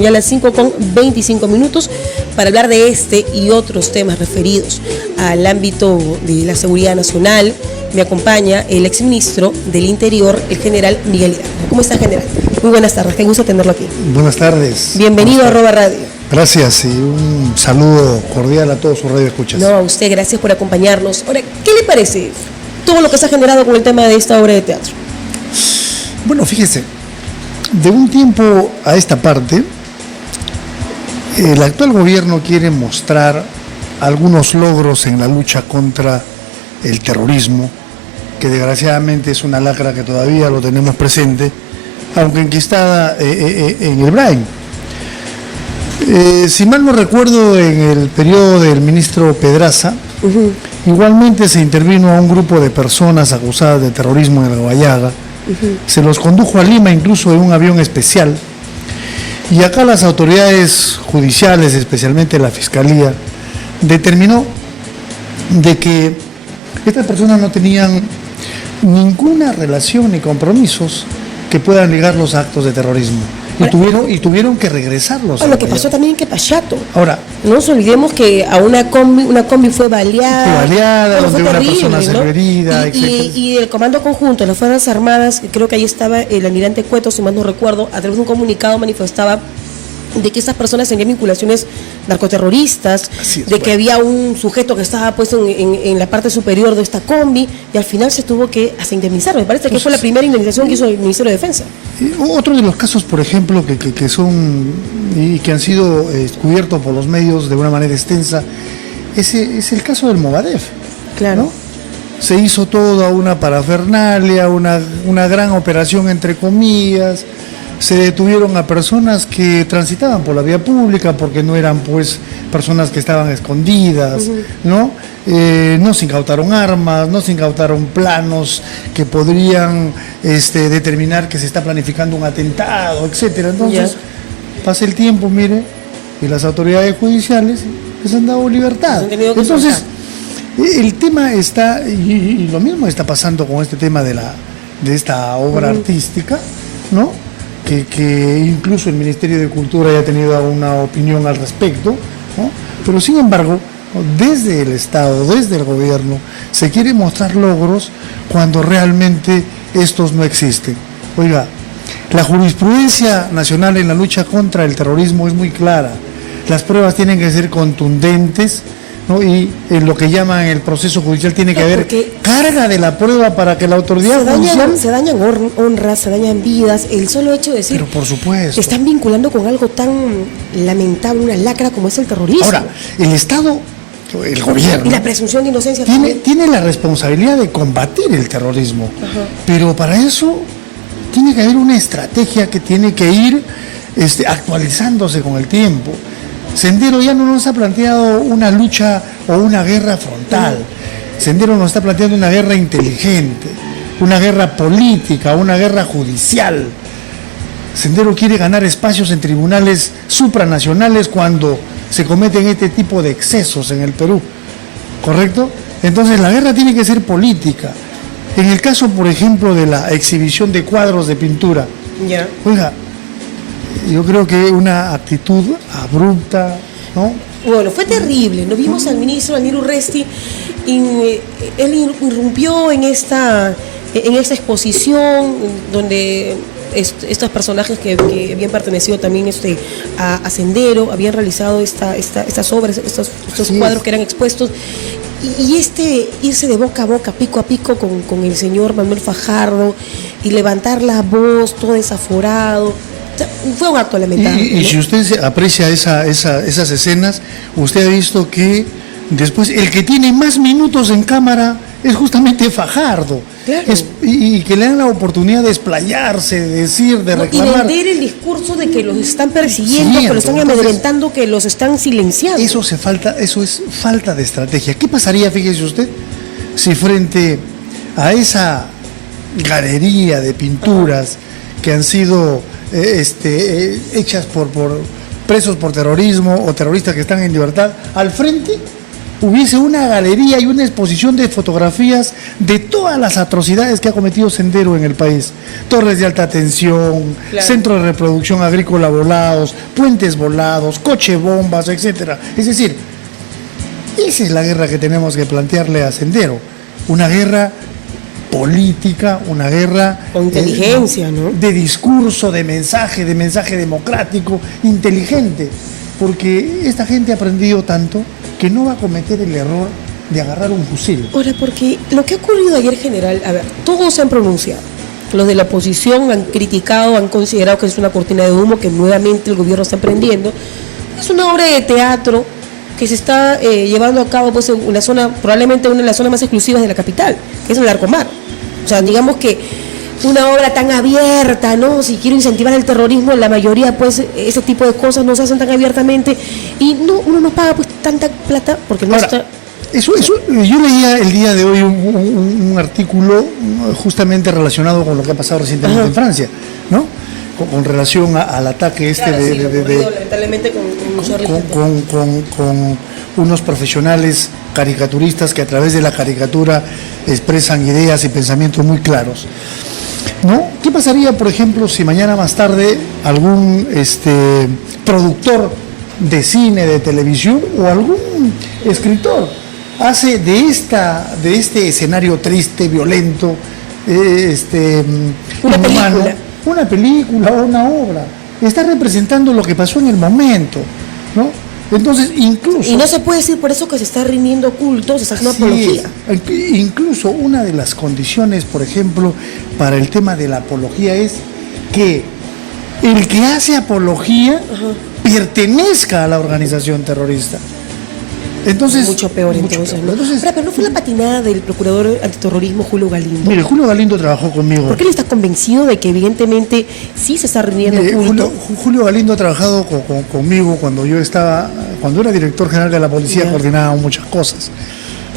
Ya a las 5:25 para hablar de este y otros temas referidos al ámbito de la seguridad nacional. Me acompaña el exministro del Interior, el general Miguel Hidalgo. ¿Cómo está, general? Muy buenas tardes, qué gusto tenerlo aquí. Buenas tardes. Bienvenido a Arroba Radio. Gracias y un saludo cordial a todos sus radioescuchas. No, a usted, gracias por acompañarnos. Ahora, ¿qué le parece todo lo que se ha generado con el tema de esta obra de teatro? Bueno, fíjese, de un tiempo a esta parte, el actual gobierno quiere mostrar algunos logros en la lucha contra el terrorismo, que desgraciadamente es una lacra que todavía lo tenemos presente, aunque enquistada en el Brain. Si mal no recuerdo, en el periodo del ministro Pedraza, igualmente se intervino a un grupo de personas acusadas de terrorismo en el Guayaga, se los condujo a Lima incluso en un avión especial. Y acá las autoridades judiciales, especialmente la Fiscalía, determinó de que estas personas no tenían ninguna relación ni compromisos que puedan ligar los actos de terrorismo. Y tuvieron que regresarlos. Lo que pasó también en Quepachato. Ahora, no nos olvidemos que a una combi fue baleada, donde una persona se vio herida, y el Comando Conjunto de las Fuerzas Armadas, creo que ahí estaba el almirante Cueto, si mal no recuerdo, a través de un comunicado manifestaba de que estas personas tenían vinculaciones narcoterroristas, de que había un sujeto que estaba puesto en la parte superior de esta combi, y al final se tuvo que hasta indemnizar. Me parece que fue la primera indemnización que hizo el Ministerio de Defensa. Otro de los casos, por ejemplo, que son y que han sido cubiertos por los medios de una manera extensa, es el caso del Movadef. Claro. ¿No? Se hizo toda una parafernalia, una gran operación entre comillas. Se detuvieron a personas que transitaban por la vía pública porque no eran pues personas que estaban escondidas, ¿no? No se incautaron armas, no se incautaron planos que podrían determinar que se está planificando un atentado, etcétera. Entonces, pasa el tiempo, mire, y las autoridades judiciales les han dado libertad. Entonces, el tema está, y lo mismo está pasando con este tema de esta obra artística, ¿no? Que incluso el Ministerio de Cultura ya ha tenido una opinión al respecto, ¿no? Pero sin embargo, desde el Estado, desde el gobierno, se quiere mostrar logros cuando realmente estos no existen. Oiga, la jurisprudencia nacional en la lucha contra el terrorismo es muy clara, las pruebas tienen que ser contundentes, ¿no? Y en lo que llaman el proceso judicial tiene que haber carga de la prueba para que la autoridad judicial... Se dañan honras, se dañan vidas, el solo hecho de decir... Pero por supuesto. Se están vinculando con algo tan lamentable, una lacra como es el terrorismo. Ahora, el Estado, el gobierno... Y la presunción de inocencia tiene la responsabilidad de combatir el terrorismo, pero para eso tiene que haber una estrategia que tiene que ir actualizándose con el tiempo. Sendero ya no nos ha planteado una lucha o una guerra frontal. Sendero nos está planteando una guerra inteligente, una guerra política, una guerra judicial. Sendero quiere ganar espacios en tribunales supranacionales cuando se cometen este tipo de excesos en el Perú, ¿correcto? Entonces la guerra tiene que ser política. En el caso, por ejemplo, de la exhibición de cuadros de pintura, oiga, yo creo que una actitud abrupta, ¿no? Bueno, fue terrible. Nos vimos al ministro Daniel Urresti, él irrumpió en esta exposición donde estos personajes que habían pertenecido también a Sendero, habían realizado estas obras, estos cuadros que eran expuestos. Y irse de boca a boca, pico a pico con el señor Manuel Fajardo y levantar la voz todo desaforado. Fue un acto lamentable. Y si usted aprecia esas escenas, usted ha visto que después el que tiene más minutos en cámara es justamente Fajardo. Claro. Y que le dan la oportunidad de explayarse, de decir, de reclamar. Y vender el discurso de que los están persiguiendo, que los están amedrentando, que los están silenciando. Eso es falta de estrategia. ¿Qué pasaría, fíjese usted, si frente a esa galería de pinturas que han sido hechas por presos por terrorismo o terroristas que están en libertad, al frente hubiese una galería y una exposición de fotografías de todas las atrocidades que ha cometido Sendero en el país. Torres de alta tensión, claro, centros de reproducción agrícola volados, puentes volados, coche bombas, etcétera. Es decir, esa es la guerra que tenemos que plantearle a Sendero. Una guerra política, una guerra con inteligencia, ¿no? De discurso, de mensaje democrático, inteligente, porque esta gente ha aprendido tanto que no va a cometer el error de agarrar un fusil. Ahora, porque lo que ha ocurrido ayer, general, a ver, todos se han pronunciado. Los de la oposición han criticado, han considerado que es una cortina de humo, que nuevamente el gobierno está emprendiendo. Es una obra de teatro que se está llevando a cabo pues, en una zona, probablemente una de las zonas más exclusivas de la capital, que es el Larcomar. O sea, digamos que una obra tan abierta, ¿no? Si quiero incentivar el terrorismo, la mayoría, pues, ese tipo de cosas no se hacen tan abiertamente y no, uno no paga pues tanta plata porque no está... Yo leía el día de hoy un artículo justamente relacionado con lo que ha pasado recientemente en Francia, ¿no? Con relación al ataque claro, lamentablemente con unos profesionales caricaturistas que a través de la caricatura expresan ideas y pensamientos muy claros, ¿no? ¿Qué pasaría, por ejemplo, si mañana más tarde algún productor de cine, de televisión o algún escritor hace de este escenario triste, violento, inhumano, una película o una obra? Está representando lo que pasó en el momento, ¿no? Entonces, incluso... Y no se puede decir por eso que se está rindiendo culto, se está haciendo apología. Incluso una de las condiciones, por ejemplo, para el tema de la apología es que el que hace apología pertenezca a la organización terrorista. Entonces, mucho peor, entonces, ¿no? Pero no fue la patinada del procurador antiterrorismo Julio Galindo. Mire, Julio Galindo trabajó conmigo. ¿Por qué él está convencido de que evidentemente sí se está rindiendo culto? Julio Galindo ha trabajado conmigo cuando era director general de la policía, coordinaba muchas cosas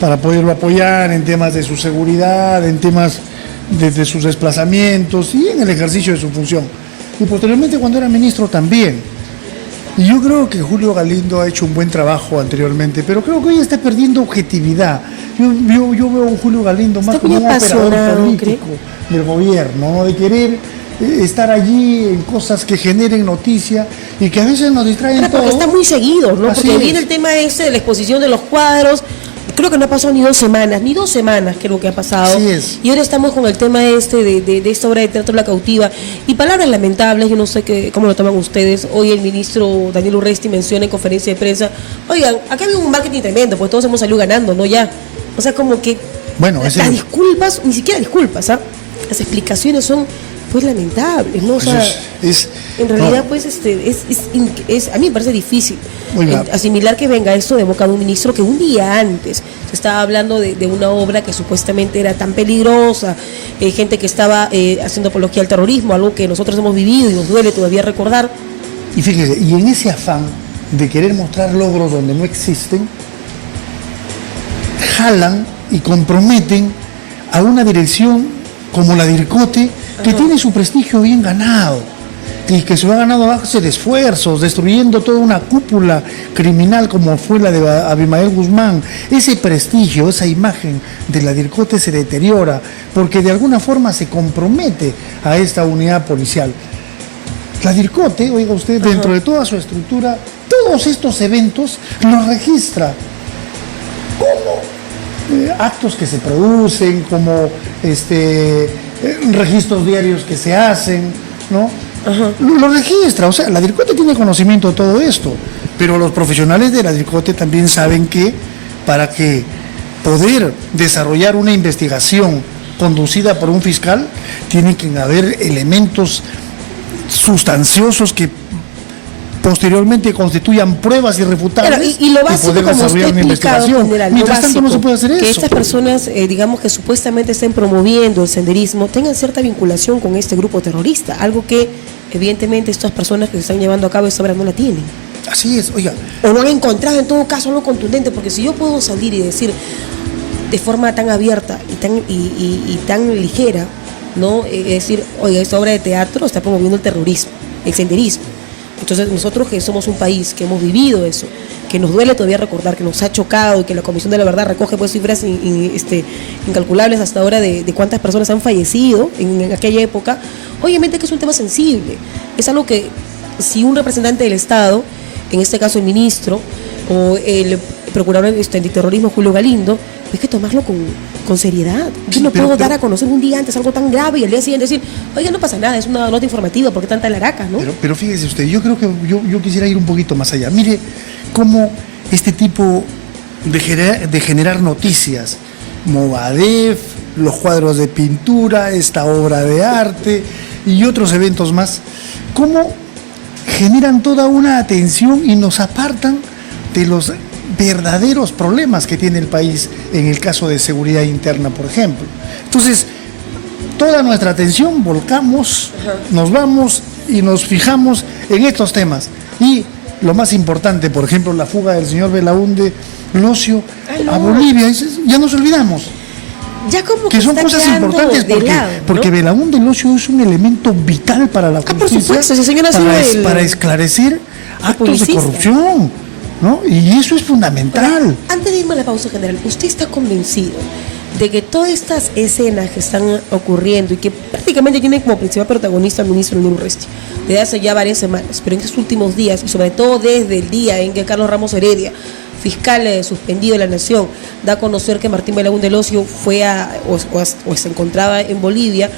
para poderlo apoyar en temas de su seguridad, en temas de sus desplazamientos y en el ejercicio de su función. Y posteriormente cuando era ministro también. Y yo creo que Julio Galindo ha hecho un buen trabajo anteriormente, pero creo que hoy está perdiendo objetividad. Yo veo a un Julio Galindo más como un operador político del gobierno, ¿no? De querer estar allí en cosas que generen noticia y que a veces nos distraen todo. Está muy seguido, ¿no? Así porque es. viene el tema de la exposición de los cuadros. Creo que no ha pasado ni 2 semanas creo que ha pasado. Así es. Y ahora estamos con el tema de esta obra de teatro La Cautiva. Y palabras lamentables, yo no sé cómo lo toman ustedes. Hoy el ministro Daniel Urresti menciona en conferencia de prensa, oigan, acá había un marketing tremendo, pues todos hemos salido ganando, ¿no? Ya. O sea, como que bueno, las disculpas, ni siquiera disculpas, ¿ah? Las explicaciones son pues lamentables, ¿no? O sea, en realidad pues a mí me parece difícil asimilar que venga esto de boca de un ministro que un día antes se estaba hablando de una obra que supuestamente era tan peligrosa, gente que estaba haciendo apología al terrorismo, algo que nosotros hemos vivido y nos duele todavía recordar. Y fíjese, y en ese afán de querer mostrar logros donde no existen, jalan y comprometen a una dirección como la DIRCOTE, que tiene su prestigio bien ganado y que se lo ha ganado a base de esfuerzos, destruyendo toda una cúpula criminal como fue la de Abimael Guzmán. Ese prestigio, esa imagen de la DIRCOTE se deteriora porque de alguna forma se compromete a esta unidad policial. La DIRCOTE, oiga usted, dentro de toda su estructura, todos estos eventos los registra como actos que se producen, como registros diarios que se hacen, ¿no? Lo registra, o sea, la DIRCOTE tiene conocimiento de todo esto, pero los profesionales de la DIRCOTE también saben que para que poder desarrollar una investigación conducida por un fiscal, tienen que haber elementos sustanciosos que posteriormente constituyan pruebas irrefutables. Claro, y lo básico, poder como usted una investigación. General, Mientras tanto no se puede hacer eso. Que estas personas, digamos que supuestamente estén promoviendo el senderismo, tengan cierta vinculación con este grupo terrorista, algo que evidentemente estas personas que se están llevando a cabo esta obra no la tienen. Así es, oiga. O no han encontrado en todo caso algo contundente, porque si yo puedo salir y decir de forma tan abierta y tan ligera, ¿no? Es decir, oiga, esta obra de teatro está promoviendo el terrorismo, el senderismo. Entonces nosotros que somos un país que hemos vivido eso, que nos duele todavía recordar, que nos ha chocado y que la Comisión de la Verdad recoge pues cifras incalculables hasta ahora de cuántas personas han fallecido en aquella época, obviamente que es un tema sensible, es algo que si un representante del Estado, en este caso el ministro o el procurador antiterrorismo Julio Galindo, hay que tomarlo con seriedad. Yo no puedo dar a conocer un día antes algo tan grave y al día siguiente decir, oiga, no pasa nada, es una nota informativa, ¿por qué tanta laraca, no? Pero fíjese usted, yo creo que yo quisiera ir un poquito más allá. Mire cómo este tipo de generar noticias, Movadef, los cuadros de pintura, esta obra de arte y otros eventos más, cómo generan toda una atención y nos apartan de los verdaderos problemas que tiene el país en el caso de seguridad interna, por ejemplo. Entonces, toda nuestra atención volcamos, nos vamos y nos fijamos en estos temas. Y lo más importante, por ejemplo, la fuga del señor Belaúnde Locio a Bolivia, ya nos olvidamos. Ya como que son cosas importantes porque Belaúnde Locio es un elemento vital para la justicia, por supuesto, ese señor ha sido para esclarecer actos de corrupción, ¿no? Y eso es fundamental. Ahora, antes de irme a la pausa general, ¿usted está convencido de que todas estas escenas que están ocurriendo y que prácticamente tienen como principal protagonista al ministro Nilo Urresti desde hace ya varias semanas, pero en estos últimos días y sobre todo desde el día en que Carlos Ramos Heredia, fiscal suspendido de la Nación, da a conocer que Martín Belaúnde Locio fue o se encontraba en Bolivia,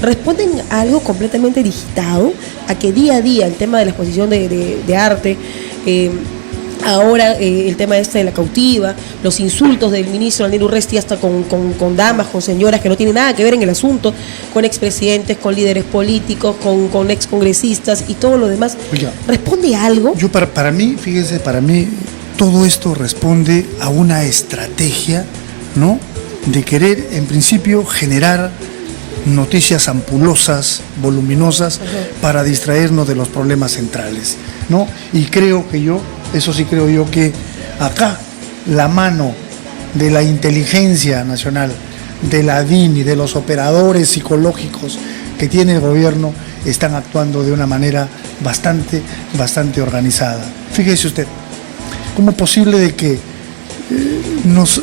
responden a algo completamente digitado, a que día a día el tema de la exposición de arte, ahora el tema de la cautiva, los insultos del ministro Daniel Urresti hasta con damas, con señoras que no tienen nada que ver en el asunto, con expresidentes, con líderes políticos, con excongresistas y todo lo demás, oiga, ¿responde a algo? Yo para mí, fíjese, para mí todo esto responde a una estrategia, ¿no?, de querer en principio generar noticias ampulosas, voluminosas, para distraernos de los problemas centrales, ¿no? Y creo yo que acá la mano de la inteligencia nacional, de la DIN y de los operadores psicológicos que tiene el gobierno están actuando de una manera bastante organizada. Fíjese usted, ¿cómo es posible de que nos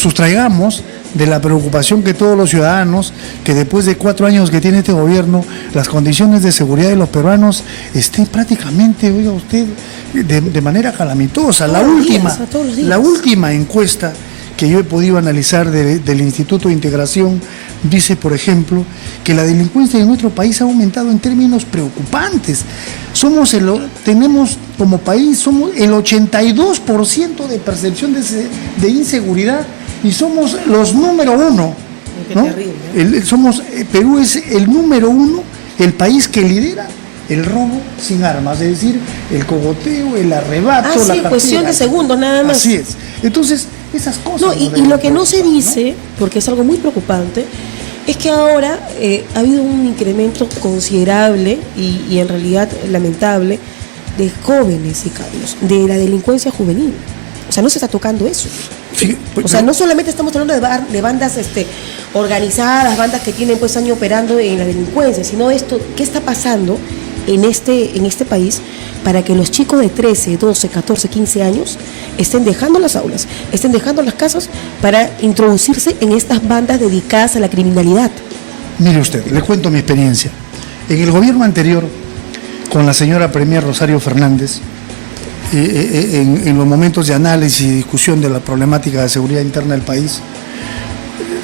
sustraigamos de la preocupación que todos los ciudadanos, que después de 4 años que tiene este gobierno, las condiciones de seguridad de los peruanos estén prácticamente, oiga usted, de manera calamitosa? La última encuesta que yo he podido analizar del Instituto de Integración dice, por ejemplo, que la delincuencia en nuestro país ha aumentado en términos preocupantes. Tenemos como país el 82% de percepción de inseguridad y somos los número 1, ¿no? Perú es el número 1, el país que lidera el robo sin armas, es decir, el cogoteo, el arrebato, la cartera. Cuestión de segundos nada más. Así es. Entonces, esas cosas... No, y lo que no se dice, porque es algo muy preocupante, es que ahora ha habido un incremento considerable y en realidad lamentable de jóvenes sicarios, de la delincuencia juvenil. O sea, no se está tocando eso. Sí, o sea, no solamente estamos hablando de bandas organizadas, bandas que tienen pues años operando en la delincuencia, sino esto, ¿qué está pasando en este país para que los chicos de 13, 12, 14, 15 años estén dejando las aulas, estén dejando las casas para introducirse en estas bandas dedicadas a la criminalidad? Mire usted, le cuento mi experiencia. En el gobierno anterior, con la señora Premier Rosario Fernández, en los momentos de análisis y discusión de la problemática de seguridad interna del país,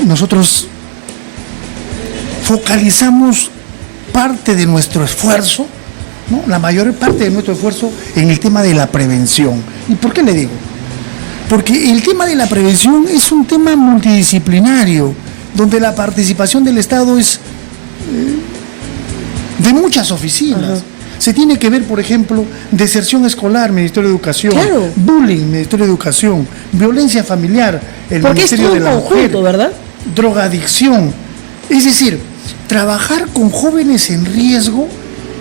nosotros focalizamos parte de nuestro esfuerzo, ¿no?, la mayor parte de nuestro esfuerzo en el tema de la prevención. ¿Y por qué le digo? Porque el tema de la prevención es un tema multidisciplinario, donde la participación del Estado es de muchas oficinas. Se tiene que ver, por ejemplo, deserción escolar, Ministerio de Educación, claro, bullying, Ministerio de Educación, violencia familiar, el Ministerio de la Mujer, ¿verdad?, drogadicción. Es decir, trabajar con jóvenes en riesgo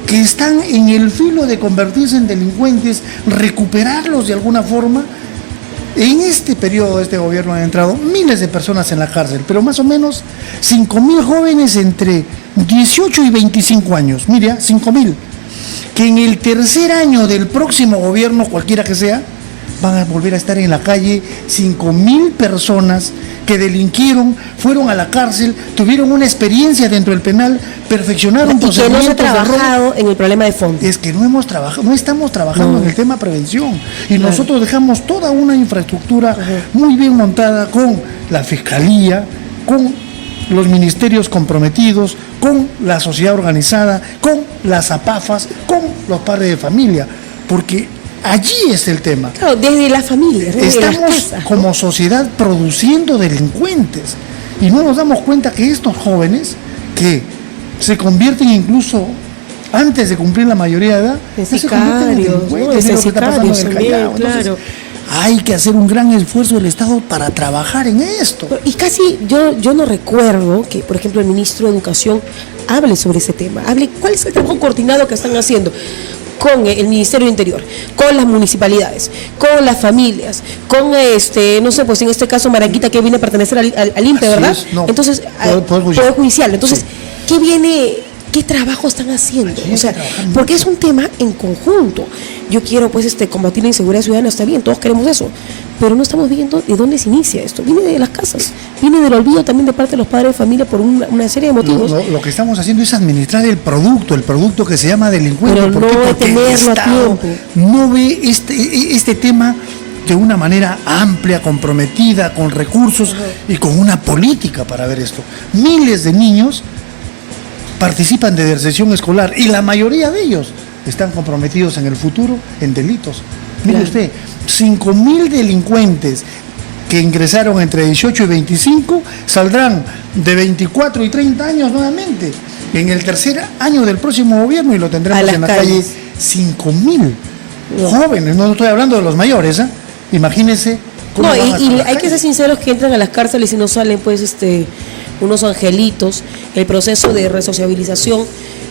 que están en el filo de convertirse en delincuentes, recuperarlos de alguna forma. En este periodo de este gobierno han entrado miles de personas en la cárcel, pero más o menos 5.000 jóvenes entre 18 y 25 años. Mira, 5.000. que en el tercer año del próximo gobierno, cualquiera que sea, van a volver a estar en la calle 5.000 personas que delinquieron, fueron a la cárcel, tuvieron una experiencia dentro del penal, perfeccionaron y que no se ha procedimientos de trabajado en el problema de fondo. Es que no estamos trabajando en el tema prevención. Y nosotros dejamos toda una infraestructura muy bien montada con la Fiscalía, con los ministerios comprometidos, con la sociedad organizada, con las APAFAS, con los padres de familia, porque allí es el tema. Claro, desde las familias, desde las Estamos casas, ¿no? como sociedad produciendo delincuentes y no nos damos cuenta que estos jóvenes que se convierten incluso antes de cumplir la mayoría de edad, De ya se convierten en sicarios, delincuentes, ¿no? De es lo que está pasando en el sicarios Callao. también, Entonces, claro. hay que hacer un gran esfuerzo del Estado para trabajar en esto. Y casi yo no recuerdo que, por ejemplo, el ministro de Educación hable sobre ese tema, hable cuál es el trabajo coordinado que están haciendo con el Ministerio del Interior, con las municipalidades, con las familias, con no sé, pues en este caso Maranquita, que viene a pertenecer al INPE, Así ¿verdad? es, no, Entonces, Poder Judicial. Entonces, ¿qué viene? ¿Qué trabajo están haciendo? Aquí O sea, trabajan porque mucho. es un tema en conjunto. Yo quiero pues combatir la inseguridad ciudadana, está bien, todos queremos eso, pero no estamos viendo de dónde se inicia esto. Viene de las casas, viene del olvido también de parte de los padres de familia por una serie de motivos. Lo que estamos haciendo es administrar el producto que se llama delincuente. Pero ¿Por no qué? Porque el detenerlo a Estado tiempo. no ve este tema de una manera amplia, comprometida, con recursos y con una política para ver esto. Miles de niños participan de deserción escolar y la mayoría de ellos están comprometidos en el futuro en delitos. Mire usted, 5.000 delincuentes que ingresaron entre 18 y 25 saldrán de 24 y 30 años nuevamente en el tercer año del próximo gobierno y lo tendremos las en la calles. calle 5.000 jóvenes, no estoy hablando de los mayores, ¿eh? Imagínense cómo No, van a estar y en la hay que calle. ser sinceros que entran a las cárceles y no salen pues unos angelitos. El proceso de resociabilización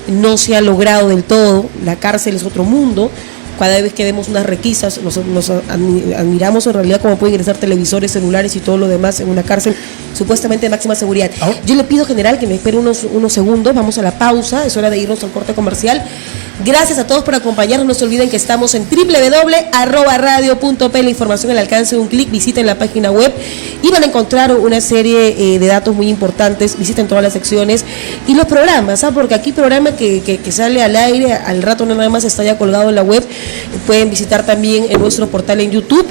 no se ha logrado del todo. La cárcel es otro mundo. Cada vez que vemos unas requisas nos admiramos en realidad cómo pueden ingresar televisores, celulares y todo lo demás en una cárcel supuestamente de máxima seguridad. Ahora, Yo le pido, general, que me espere unos segundos, vamos a la pausa, es hora de irnos al corte comercial. Gracias a todos por acompañarnos, no se olviden que estamos en www.radio.p, la información al alcance de un clic, visiten la página web y van a encontrar una serie de datos muy importantes, visiten todas las secciones y los programas, porque aquí programa que sale al aire, al rato no nada más está ya colgado en la web, pueden visitar también en nuestro portal en YouTube,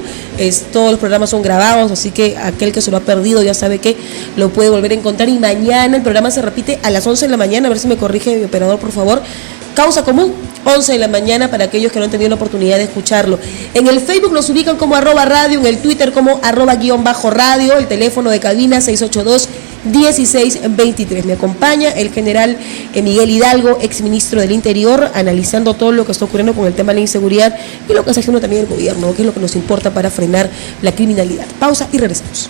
todos los programas son grabados, así que aquel que se lo ha perdido ya sabe que lo puede volver a encontrar y mañana el programa se repite a las 11 de la mañana, a ver si me corrige mi operador por favor. Causa Común, 11 de la mañana para aquellos que no han tenido la oportunidad de escucharlo. En el Facebook nos ubican como @radio, en el Twitter como @_radio, el teléfono de cabina 682-1623. Me acompaña el general Miguel Hidalgo, exministro del Interior, analizando todo lo que está ocurriendo con el tema de la inseguridad y lo que está haciendo también el gobierno, que es lo que nos importa para frenar la criminalidad. Pausa y regresamos.